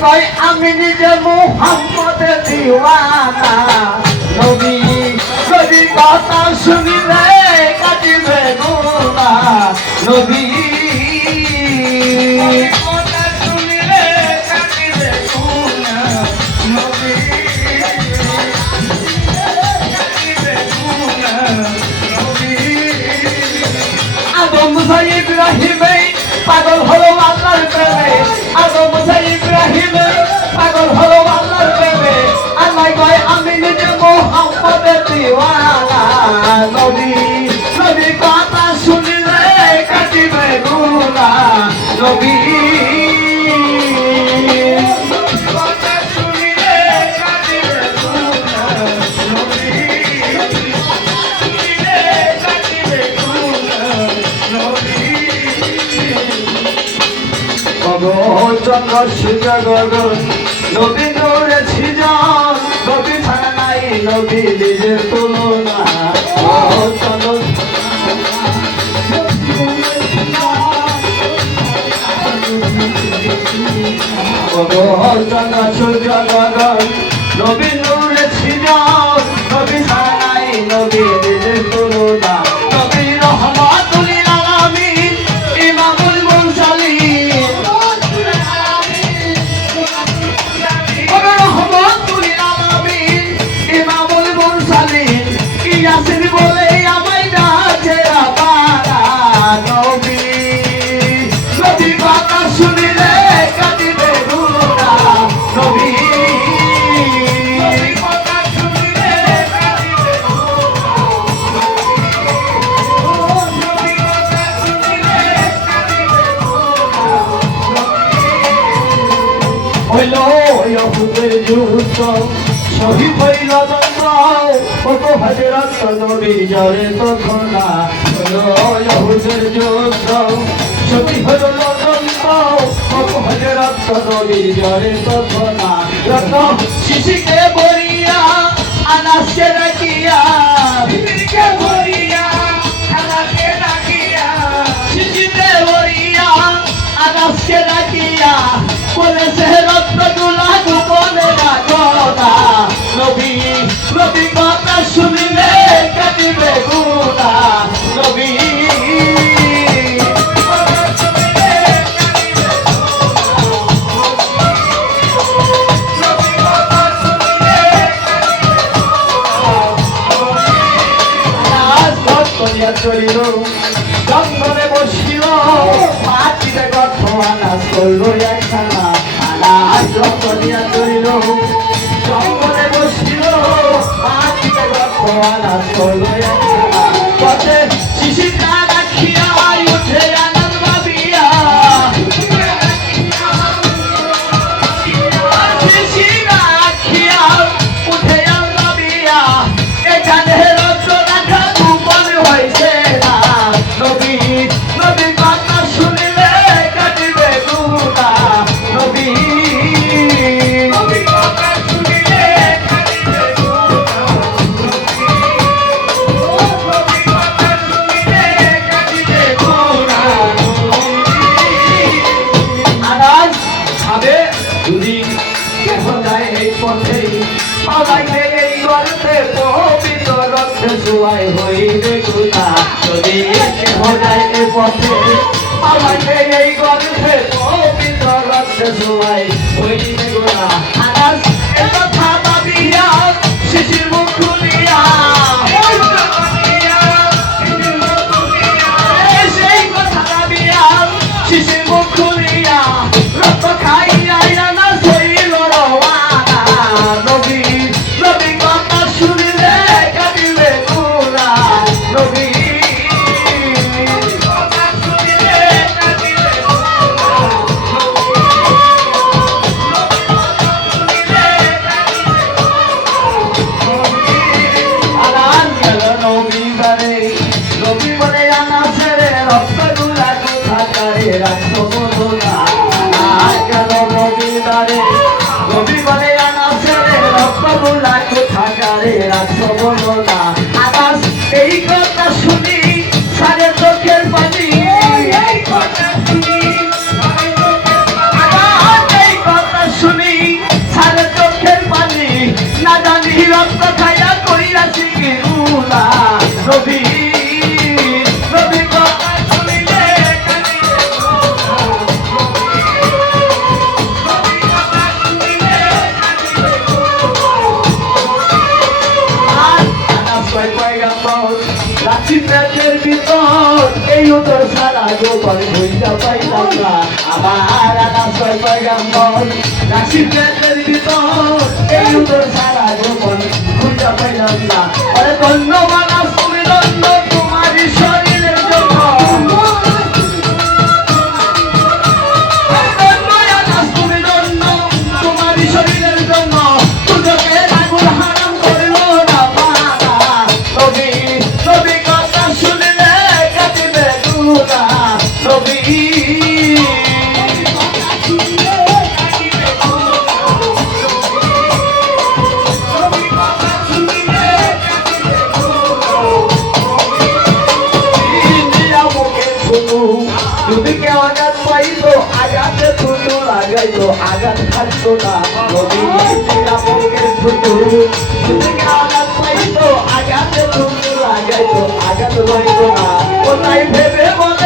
কয় আমি নিজে মুহাম্মদের দিওয়ানা নবী নবীর কথা শুনিলে কাটিবে গুনাহ নবী ইব্রাহিমে পাগল হলো আল্লাহর প্রেমে আদম ইব্রাহিমে পাগল হলো আল্লাহর প্রেমে আল্লাহ কয় আমি নিজে মুহাম্মদের দিওয়ানা নবী নবীর কথা শুনিলে কাটিবে গুনাহ নবী চন্দ্র সূর্য গগন নবী নূরে সৃজন নবী ছাড়া নাই নবী নিজের তুলনা চন্দ্র সূর্য গগন নবী নূরে সৃজন নবী ছাড়া নাই নবী নিজের তুলনা নবী রহমাতুল আলামিন ইমামুল মুরসালিন ইয়াসিন বলে আমায় ডাকে আবারা নবী নবী কথা শুনিলে কাটিবে গুনাহ নবী কথা শুনিলে কাটিবে গুনাহ নবী কথা শুনিলে কাটিবে গুনাহ হইল ইহুদের যুদ্ধ শহীদ হইল কত হাজার নবীর জরে তখন ইহুদের যুদ্ধ শহীদ হইল কত হাজার নবীর জরে তখন শিশিকে বলিয়া আনাসকে রাখিয়া শিশিকে বলিয়া আনাসকে রাখিয়া শিশিকে বলিয়া আনাসকে রাখিয়া বলেছে রত্নগুলা গোপনে রাখো না নবী নবী কথা শুনিলে কাটিবে গুনাহ নবী চলিল জঙ্গলে বসিল মাটিতে গর্ত আনাজ করল একখানা আনাজ রতনিয়া চলিল জঙ্গলে বসিল মাটিতে গর্ত আনাজ করল একখানা পথে শিশিকা রাখিয়া উঠে আনাজ ভাবিয়া শিশিকা রাখিয়া উঠে আনাজ ভাবিয়া এখানে রত্ন রাখা গোপন হইছে না নবী নবী কথা শুনিলে কাটিবে গুনাহ নবী নবী কথা শুনিলে কাটিবে গুনাহ নবী কথা শুনিলে কাটিবে গুনাহ আনাজ খাবে যদি কেহ যায় এই পথে পালাইবে এই গর্তে পবিত্র রক্তে জুয়াই হইবে গুনাহ যদি কেহ যায় এই পথে পালাইবে এই গর্তে পবিত্র রক্তে জুয়াই হইবে গুনাহ আনাজ এই কথা ভাবিয়া শিশির মুখ খুলিয়া সেই কথা ভাবিয়া শিশির মুখ খুলিয়া রক্ত খাইয়া আনাজ হইল রওয়ানা নবী নবী কথা শুনিলে কাটিবে গুনাহ নবী কথা শুনিলে কাটিবে আনাজ গেল নবী বারে নবী বলে আনাসেরে রক্তগুলা কোথা করে রাখছো না আনাজ গেল নবী বারে তোর সারা গোপন বুঝতে পাইলাম না আমার আলাসয় পয়গাম্বর রাশির পেটের ভিতর এই তোর সারা গোপন বুঝতে পাইলাম না আরে ধন্যবাদ তুমি ধন্য তোমারই শরীরের জন্য তুমি ধন্য তোমারই শরীরের জন্য দুজকে আগুন হারাম করলো না পারা নবী নবী কথা শুনলে কাটিবে গুনাহ নবী যদি কেউ আঘাত পাইতো আঘাতে থুতু লাগাইতো আঘাত থাকতো না নবী নিরাপদের থুতু যদি কেউ আঘাত পাইতো আঘাতে থুতু লাগাইতো আঘাত লইতো না কোথায় ভেবে বলে